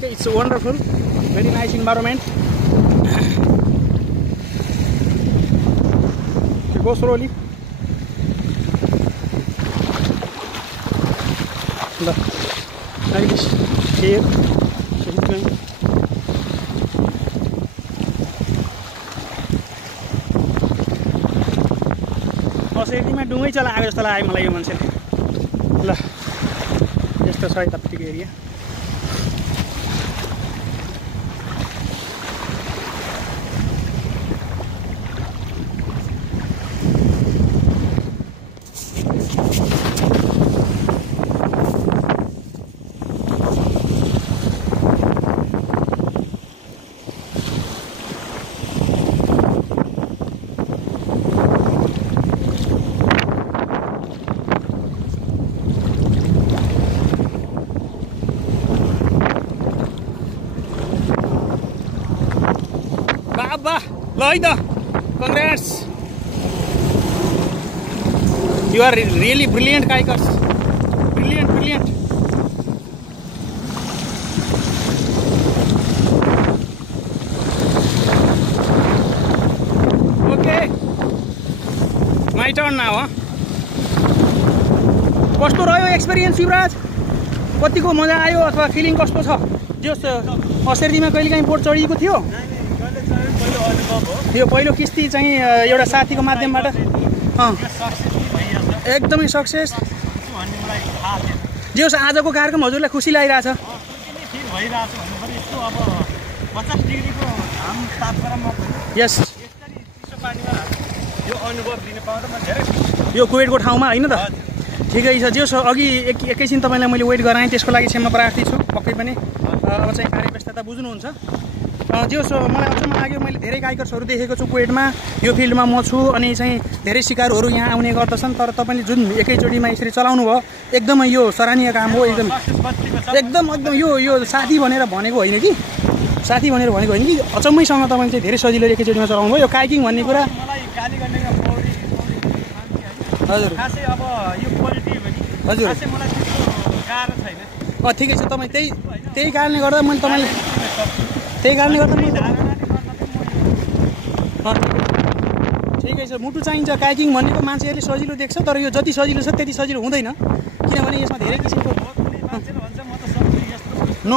Okay, it's wonderful. Very nice environment. You go slowly. Like this. Here. So he's going. यतिमा डुङ्गै चला आएको जस्तो लाग्यो मलाई यो मान्छेले ल यस्तो छ यतापट्टिको area Loida, congrats! You are really brilliant kayakers. Brilliant. Okay, my turn now. कस्तो रह्यो एक्सपिरियन्स युवराज? कतिको मजा आयो अथवा फिलिङ कस्तो छ? जस असर्दीमा कहिलेकाहीँ बोट चढिएको थियो? यो पहिलो किस्ती चाहिँ एउटा साथीको माध्यमबाट एकदमै सक्सेस जे होस् आजको कार्यक्रम हजुरलाई खुसी लागिरहेछ यस यो कुवेटको ठाउँमा होइन त ठिकै छ जे होस् अघि एकैछिन तपाईँलाई मैले वेट गराएँ त्यसको लागि क्षमा प्रार्थी छु पक्कै पनि अब चाहिँ कार्यव्यस्तता बुझ्नुहुन्छ जे होस् मलाई अचम्म लाग्यो मैले धेरै गाइकर्सहरू देखेको छु कुवेटमा यो फिल्डमा म छु अनि चाहिँ धेरै सिकारहरू यहाँ आउने गर्दछन् तर तपाईँले जुन एकैचोटिमा यसरी चलाउनु भयो एकदमै यो सराहनीय काम हो एकदम यो साथी भनेर भनेको होइन कि अचम्मैसँग तपाईँले चाहिँ धेरै सजिलो एकैचोटिमा चलाउनु भयो यो काइकिङ भन्ने कुरा हजुर ठिकै छ तपाईँ त्यही कारणले गर्दा मैले तपाईँले ठिकै छ मुटु चाहिन्छ काइकिङ भनेको मान्छेहरूले सजिलो देख्छ तर यो जति सजिलो छ त्यति सजिलो हुँदैन किनभने यसमा धेरै किसिमको नो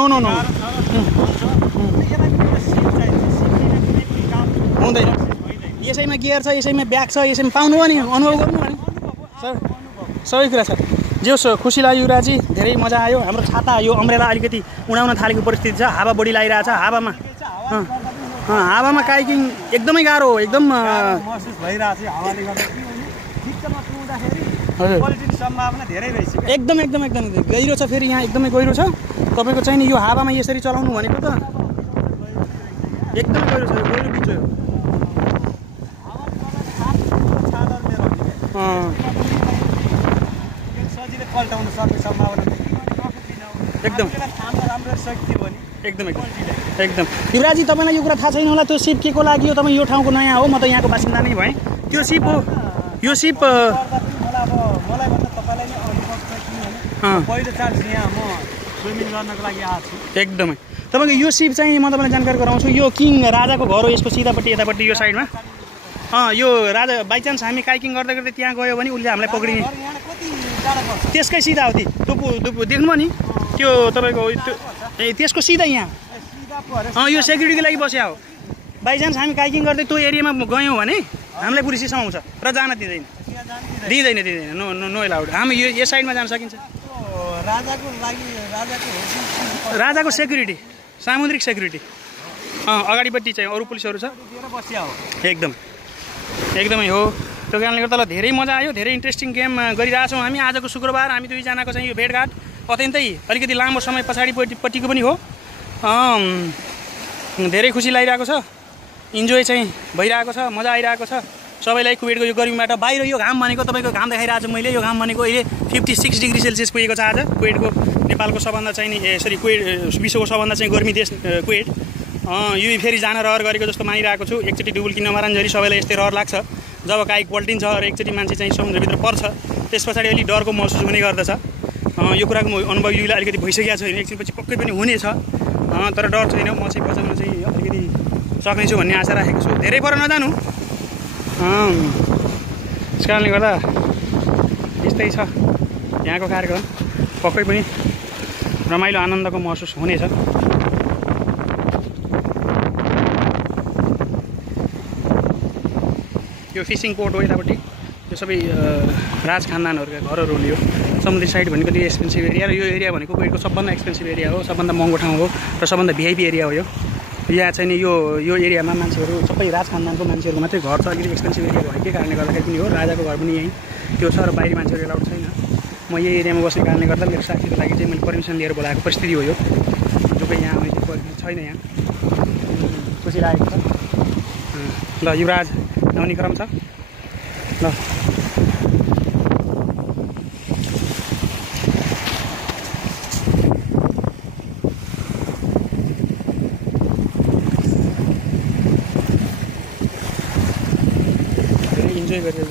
हुँदैन यसैमा गियर छ यसैमा ब्याग छ यसैमा पाउनु हो नि अनुभव गर्नु भने सबै कुरा छ जे होस् खुसी लाग्यो युवराजी धेरै मजा आयो हाम्रो छाता यो अम्ब्रेला अलिकति उडाउन थालेको परिस्थिति छ हावा बढी लागिरहेछ हावामा काइकिङ एकदमै गाह्रो हो एकदम महसुस भइरहेछ हावाले गर्दा पल्टिने सम्भावना धेरै रहेछ एकदम गहिरो छ फेरि यहाँ एकदमै गहिरो छ तपाईँको चाहिँ नि यो हावामा यसरी चलाउनु भनेको त एकदमै गहिरो छ गहिरो बिच हो पल्टाउन सक्ने सम्भावना एकदम युवराजी तपाईँलाई यो कुरा थाहा छैन होला त्यो सिप के को लागि हो तपाईँ यो ठाउँको नयाँ हो म त यहाँको बासिन्दा नै भएँ त्यो सिप हो यो सिप मलाई भन्दा तपाईँलाई नै अनुभव छ किनभने पहिलो चान्स यहाँ म स्विमिङ गर्नको लागि आएको छु एकदमै तपाईँको यो सिप चाहिँ म तपाईँलाई जानकारी गराउँछु यो किङ राजाको घर हो यसको सिधापट्टि यतापट्टि यो साइडमा यो राजा बाइचान्स हामी काइकिङ गर्दै त्यहाँ गयो भने उसले हामीलाई पक्रिने त्यसकै सिधा हो ती देख्नुभयो नि त्यो तपाईँको त्यसको सिधा यहाँ यो सेक्युरिटीको लागि बस्या हो बाइचान्स हामी काइकिङ गर्दै त्यो एरियामा गयौँ भने हामीलाई पुलिसले समाउँछ र जान दिँदैन नो एलाउड हामी यो साइडमा जान सकिन्छ राजाको सेक्युरिटी सामुद्रिक सेक्युरिटी अगाडिपट्टि चाहिँ अरू पुलिसहरू छ एकदमै हो त्यो कारणले गर्दा ल धेरै मजा आयो धेरै इन्ट्रेस्टिङ गेम गरिरहेछौँ हामी आजको शुक्रबार हामी दुईजनाको चाहिँ यो भेटघाट अत्यन्तै अलिकति लामो समय पछाडिपट्टिको पनि हो धेरै खुसी लागिरहेको छ इन्जोय चाहिँ भइरहेको छ मजा आइरहेको छ सबैलाई कुवेटको यो गर्मीबाट बाहिर यो घाम भनेको तपाईँको घाम देखाइरहेको छु मैले यो घाम भनेको अहिले 56 डिग्री सेल्सियस पुगेको छ आज कुवेटको नेपालको सबभन्दा चाहिँ नि कुवेट विश्वको सबभन्दा चाहिँ गर्मी देश कुवेट यो फेरि जान रहर गरेको जस्तो मानिरहेको छु एकचोटि डुबुल्की नमारान्जरी सबैलाई यस्तै रहर लाग्छ जब काइक पल्टिन्छ र एकचोटि मान्छे चाहिँ समुद्रभित्र पर्छ त्यस पछाडि अलिक डरको महसुस हुने गर्दछ यो कुराको अनुभव युलाई अलिकति भइसकेको छ भने एकछिनपछि पक्कै पनि हुनेछ तर डर छैन, म चाहिँ बचाउन चाहिँ अलिकति सक्नेछु भन्ने आशा राखेको छु। धेरै पर नजानु, त्यस कारणले गर्दा यस्तै छ यहाँको कार्यक्रम। पक्कै पनि रमाइलो आनन्दको महसुस हुनेछ। यो फिसिङ पोर्ट हो यतापट्टि, यो सबै राज खानदानहरूका घरहरू हो। समुद्री साइड भनेको यो एक्सपेन्सिभ एरिया, र यो एरिया भनेको कुवेतको सबभन्दा एक्सपेन्सिभ एरिया हो, सबभन्दा महँगो ठाउँ हो र सबभन्दा भिआइपी एरिया हो। यहाँ चाहिँ नि यो एरियामा मान्छेहरू सबै राज खानदानको मान्छेहरूको मात्रै घर छ। अलिकति एक्सपेन्सिभ एरिया भएको कारणले गर्दाखेरि पनि हो, राजाको घर पनि यहीँ त्यो छ र बाहिरी मान्छेहरू एलाउड छैन। म यही एरियामा बस्ने कारणले गर्दा मेरो साथीको लागि चाहिँ मैले पर्मिसन लिएर बोलाएको परिस्थिति हो यो, जो कि यहाँ आउने चाहिँ छैन। यहाँ खुसी लागेको छ। ल युवराज आउने क्रम छ। ल इन्जोय गरेर